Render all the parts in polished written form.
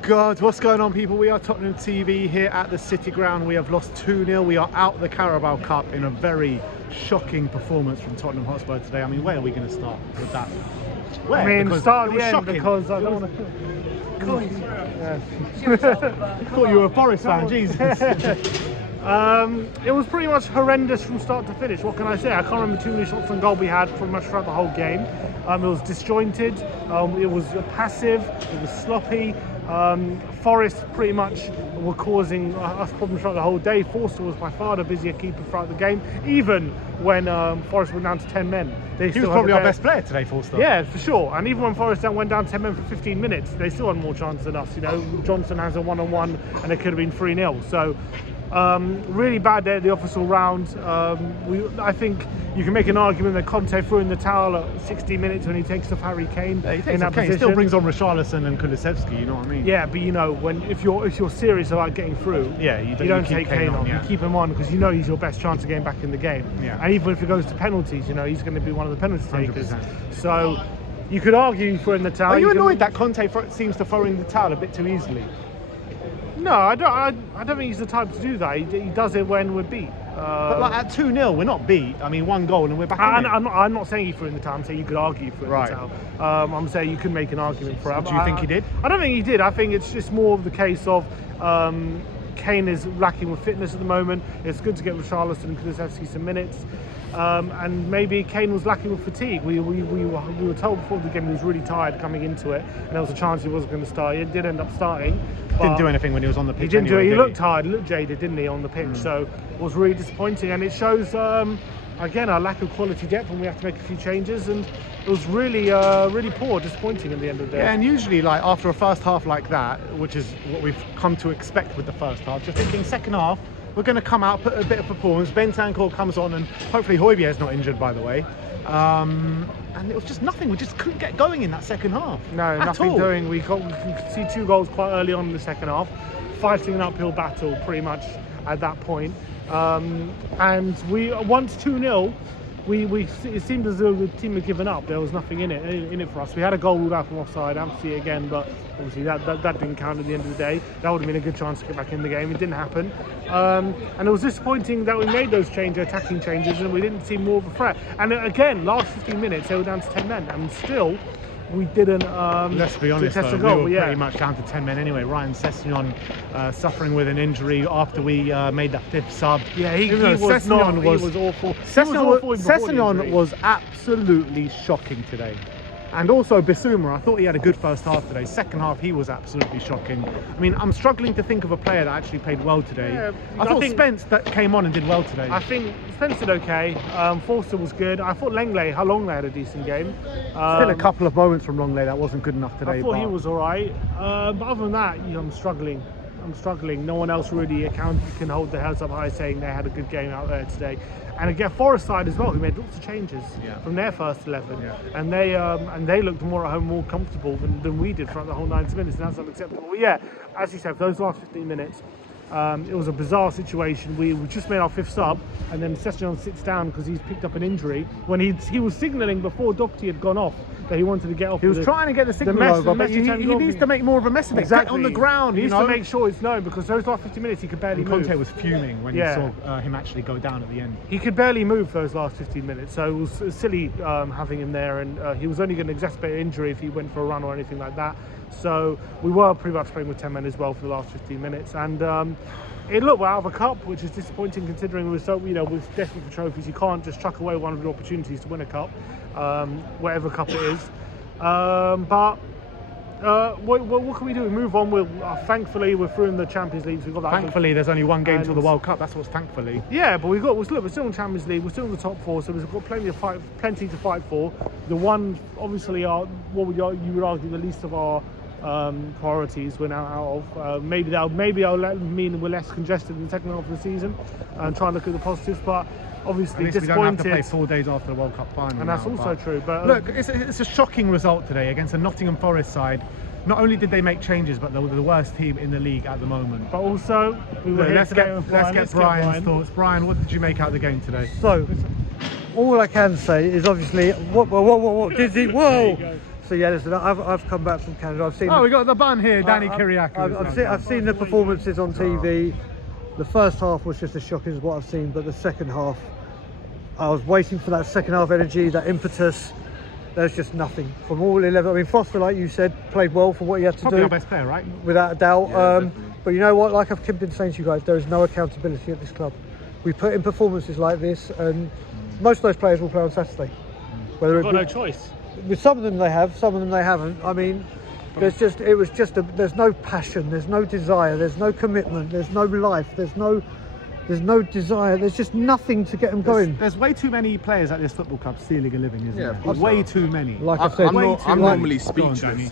God, what's going on, people? We are Tottenham TV here at the City Ground. We have lost 2-0. We are out the Carabao Cup in a very shocking performance from Tottenham Hotspur today. I mean, where are we going to start with that? Where? I mean, start at the end shocking. because I don't want to... Thought you were a Forest fan, Jesus. It was pretty much horrendous from start to finish. What can I say? I can't remember too many shots on goal we had pretty much throughout the whole game. It was disjointed, it was passive, it was sloppy. Forest pretty much were causing us problems throughout the whole day. Forster was by far the busier keeper throughout the game, even when Forest went down to 10 men. He was probably our best player today, Forster. Yeah, for sure. And even when Forest went down 10 men for 15 minutes, they still had more chances than us. You know, Johnson has a one-on-one and it could have been 3-0. So really bad day at the office all round. I think you can make an argument that Conte threw in the towel at 60 minutes when he takes off Harry Kane. Yeah, he takes in that off Kane. position. He still brings on Richarlison and Kulusevski, you know what I mean? Yeah, but you know, if you're serious about getting through, yeah, you don't take Kane on. Yeah. You keep him on because you know he's your best chance of getting back in the game. Yeah. And even if it goes to penalties, you know he's going to be one of the penalty takers. 100%. So you could argue for in the towel. Are you annoyed that Conte seems to throw in the towel a bit too easily? No, I don't think he's the type to do that. He does it when we're beat. But like at 2-0, we're not beat. I mean, one goal and we're back in it. I'm not saying he threw in the towel. I'm saying you could argue for it in the towel. I'm saying you could make an argument for it. Do you think he did? I don't think he did. I think it's just more of the case of Kane is lacking with fitness at the moment. It's good to get Richarlison and Kulusevski some minutes. And maybe Kane was lacking with fatigue. We were told before the game he was really tired coming into it, and there was a chance he wasn't going to start. He did end up starting. Didn't do anything when he was on the pitch. He didn't anyway, do it. He looked tired, looked jaded, didn't he, on the pitch? So it was really disappointing, and it shows again our lack of quality depth, and we have to make a few changes. And it was really, really poor, disappointing at the end of the day. Yeah, and usually, like after a first half like that, which is what we've come to expect with the first half, you're thinking second half we're going to come out, put a bit of performance. Bentancur comes on, and hopefully Højbjerg's not injured, by the way. And it was just nothing. We just couldn't get going in that second half. No, nothing doing. We could see 2 goals quite early on in the second half, fighting an uphill battle pretty much at that point. And we once 2-0. It seemed as though the team had given up. There was nothing in it for us. We had a goal ruled out from offside. I have to see it again, but obviously that didn't count at the end of the day. That would have been a good chance to get back in the game. It didn't happen, and it was disappointing that we made those attacking changes, and we didn't see more of a threat. And again, last 15 minutes they were down to 10 men, and still we didn't. Let's be honest, test though, a goal, we were pretty much down to 10 men anyway. Ryan Sessegnon suffering with an injury after we made that 5th sub. Yeah, he was awful. Sessegnon was absolutely shocking today. And also Bissouma, I thought he had a good first half today. Second half, he was absolutely shocking. I mean, I'm struggling to think of a player that actually played well today. Yeah, I thought Spence that came on and did well today. I think Spence did okay. Forster was good. I thought Langley had a decent game. Still a couple of moments from Langley that wasn't good enough today. I thought he was all right. But other than that, I'm struggling. No one else really can hold their heads up high saying they had a good game out there today. And again, Forest side as well, who made lots of changes from their first 11, and they looked more at home, more comfortable than we did throughout the whole 90 minutes, and that's unacceptable. But yeah, as you said, for those last 15 minutes, it was a bizarre situation. We just made our 5th sub, and then Sessegnon sits down because he's picked up an injury when he was signalling before Doherty had gone off that he wanted to get off. He was trying to get the signal over, but he needs to make more of a mess of it. Exactly. Get on the ground. He needs to make sure it's known, because those last 50 minutes he could barely move. Conte was fuming when he saw him actually go down at the end. He could barely move for those last 15 minutes, so it was silly having him there, and he was only going to exacerbate injury if he went for a run or anything like that. So we were pretty much playing with 10 men as well for the last 15 minutes, and it looked out of a cup, which is disappointing considering we're desperate for trophies. You can't just chuck away one of the opportunities to win a cup, whatever cup it is. But what can we do? We move on. Thankfully we're through in the Champions League. So we've got that. Thankfully, there's only one game till the World Cup. That's what's thankfully. Yeah, but we're still in Champions League. We're still in the top 4, so we've got plenty to fight for. The one, obviously, you would argue the least of our priorities we're now out of. Maybe that'll mean we're less congested in the second half of the season, and try and look at the positives. But obviously disappointed. We don't have to play 4 days after the World Cup final. And that's also true. But look, it's a shocking result today against a Nottingham Forest side. Not only did they make changes, but they were the worst team in the league at the moment. But also, let's get Brian's thoughts. Brian, what did you make out of the game today? So, all I can say is obviously, what did he? Whoa! So yeah, listen, I've come back from Canada. I've seen. Oh, we got the bun here, Danny I- Kyriakou. I've seen the performances on TV. The first half was just as shocking as what I've seen, but the second half, I was waiting for that second half energy, that impetus. There's just nothing from all 11. I mean, Foster, like you said, played well for what he had to Probably do. our best player, right? Without a doubt. Yeah, definitely. But you know what? Like I've been saying to you guys, there is no accountability at this club. We put in performances like this, and most of those players will play on Saturday. Whether We've it got be, no choice. with some of them they have, some of them they haven't. I mean, there's no passion, there's no desire, there's no commitment, there's no life, there's no desire, there's just nothing to get them going. There's way too many players at this football club stealing a living, isn't Yeah, there? of course Way there are. too many. Like I said, I'm normally Go on, speechless. Danny.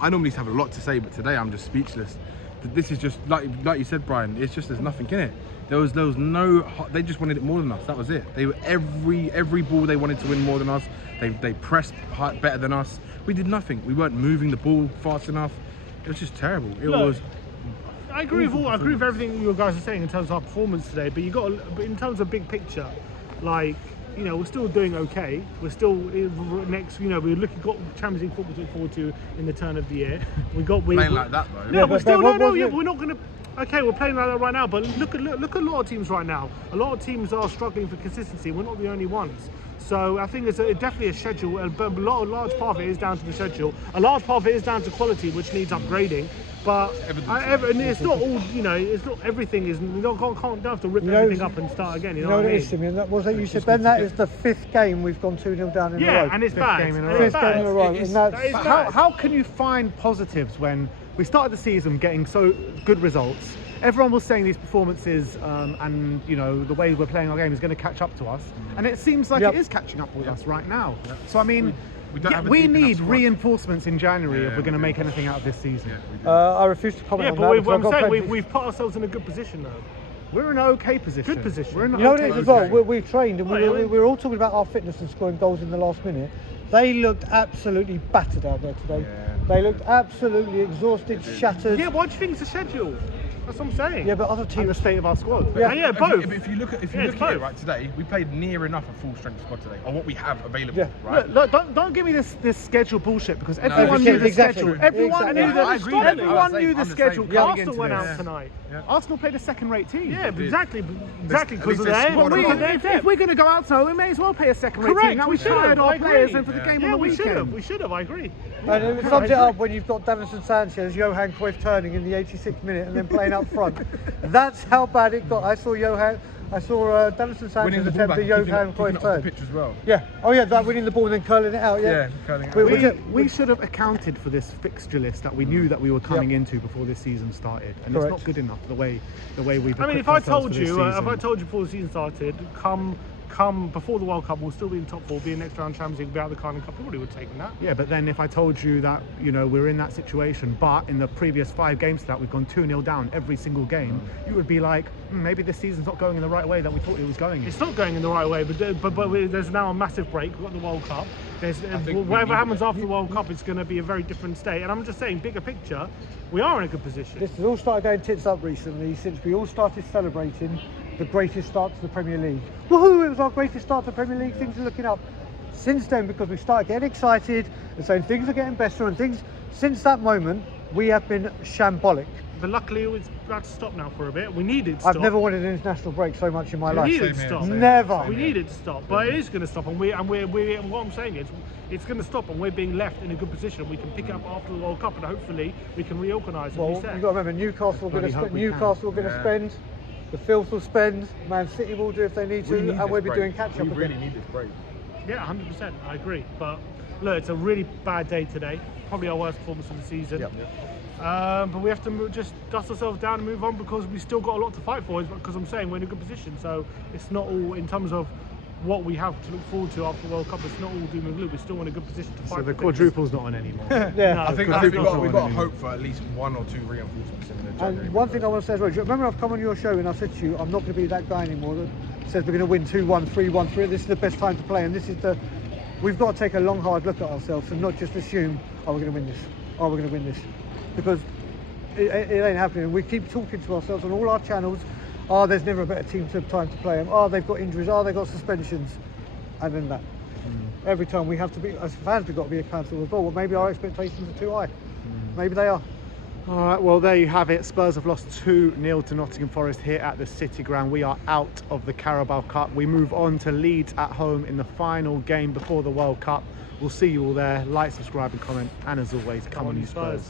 I normally have a lot to say, but today I'm just speechless. This is just like you said, Brian. It's just there's nothing in it. There was no. They just wanted it more than us. That was it. They were every ball they wanted to win more than us. They pressed hard, better than us. We did nothing. We weren't moving the ball fast enough. It was just terrible. It was. I agree with everything you guys are saying in terms of our performance today. But but in terms of big picture, like, you know, we're still doing okay. We're still next. You know, we're got Champions League football to look forward to in the turn of the year. Playing like that though. No, Yeah, but but still, what no. was Yeah, it? but we're not gonna. Okay, we're playing like that right now. But look at a lot of teams right now. A lot of teams are struggling for consistency. We're not the only ones. So I think it's definitely a schedule. But a large part of it is down to the schedule. A large part of it is down to quality, which needs upgrading. But and it's not all. You know, it's not everything. We don't have to rip everything up and start again. You know what I what it mean? is, Simeon? That was it. You said, Ben, that is the 5th game we've gone 2-0 down in a row. Yeah, and it's Fifth bad. game in a And row. it's Fifth game in a bad. row, It's- and that's- that is But bad. how can you find positives when we started the season getting so good results? Everyone was saying these performances and, you know, the way we're playing our game is going to catch up to us, and it seems like Yep. it is catching up with us right now. So I mean, We don't have a we deep enough need squad. reinforcements in January if Yeah, we're going to we make do. anything out of this season. Yeah, we do. I refuse to comment Yeah, on but that. I'm because I've got saying plenty- we've put ourselves in a good position though. We're in an okay position. Good position. We're in an You know what it okay is as well? position. We've trained and Oh, yeah, we're all talking about our fitness and scoring goals in the last minute. They looked absolutely battered out there today. Yeah. They looked absolutely exhausted, shattered. Yeah, what do you think is the schedule? That's what I'm saying. Yeah, but other And the teams. state of our squad. Yeah, both. If you look at Yeah, it it's right both. today, we played near enough a full strength squad today, or what we have available. Yeah. Right. Look, don't give me this schedule bullshit because everyone No, knew the exactly. schedule. Everyone Exactly. knew the I agree with you. everyone I'm the knew same. the I'm the schedule. same. going Arsenal into went this. out tonight. Arsenal played a second-rate team. Yeah, exactly. At Exactly, least because of they their squad We, a lot. if we're going to go out tonight, we may as well play a second-rate Correct, team. Now we we've should have, tired our I agree. players in for the Yeah. game on Yeah, the we should have. weekend. We should have. I agree. And it sums it up when you've got Davinson Sanchez, Johan Cruyff turning in the 86th minute and then playing up front. That's how bad it got. I saw Davinson Winning Sanchez the ball attempt back, the kicking Johan off Cruyff the turn. pitch as well. Yeah. Oh yeah, that winning the ball and then curling it out. Yeah. Yeah, curling out. We- We should have accounted for this fixture list that we knew that we were coming into before this season started, and Correct. it's not good enough the way we've. I mean, if equipped I ourselves told for this you, if season. I told you before the season started, come before the World Cup, we'll still be in top 4, be in next round Champions League, be out of the Carling Cup. Probably would have taken that. Yeah, but then if I told you that, you know, we're in that situation, but in the previous 5 games to that, we've gone 2-0 down every single game, you would be like, maybe this season's not going in the right way that we thought it was going. It's not going in the right way, but there's now a massive break. We've got the World Cup. think we Whatever need happens it. after the World Cup, it's going to be a very different state. And I'm just saying, bigger picture, we are in a good position. This has all started going tits up recently since we all started celebrating the greatest start to the Premier League. Woohoo! It was our greatest start to the Premier League. Things are looking up. Since then, because we started getting excited and saying things are getting better and things, since that moment, we have been shambolic. But luckily, it's about to stop now for a bit. We need it to stop. I've never wanted an international break so much in my We life. need it to Same here, stop. same. Never. We need it to stop, but it is going to stop, and what I'm saying is, it's going to stop, and we're being left in a good position. We can pick it up after the World Cup, and hopefully we can reorganise and Well, you've got reset. to remember, Newcastle are going to Bloody hope spend. we can. Newcastle are going to Yeah. spend. The Filth will spend. Man City will do if they need to, We need and this we'll be break. doing catch up. We really need this break. Yeah, 100%. I agree. But look, it's a really bad day today. Probably our worst performance of the season. Yep. But we have to just dust ourselves down and move on because we still got a lot to fight for. Because I'm saying we're in a good position, so it's not all in terms of what we have to look forward to after the World Cup. It's not all doom and gloom. We're still in a good position to fight. So for the things. quadruple's not on anymore. Yeah. No, I think Good we've football got anymore. hope for at least 1 or 2 reinforcements in the January. And one thing I want to say as well, do you remember I've come on your show and I said to you, I'm not going to be that guy anymore that says we're going to win 2-1, 3-1, 3. This is the best time to play, and this is the. We've got to take a long, hard look at ourselves and not just assume, oh, we're going to win this. Oh, we're going to win this, because it ain't happening. We keep talking to ourselves on all our channels. Oh, there's never a better team to have time to play them. Oh, they've got injuries. Oh, they've got suspensions, and then that. Every time we have to be, as fans, we've got to be accountable as well. Well, maybe our expectations are too high. Maybe they are. All right, well, there you have it. Spurs have lost 2-0 to Nottingham Forest here at the City Ground. We are out of the Carabao Cup. We move on to Leeds at home in the final game before the World Cup. We'll see you all there. Like, subscribe and comment. And as always, come on you Spurs.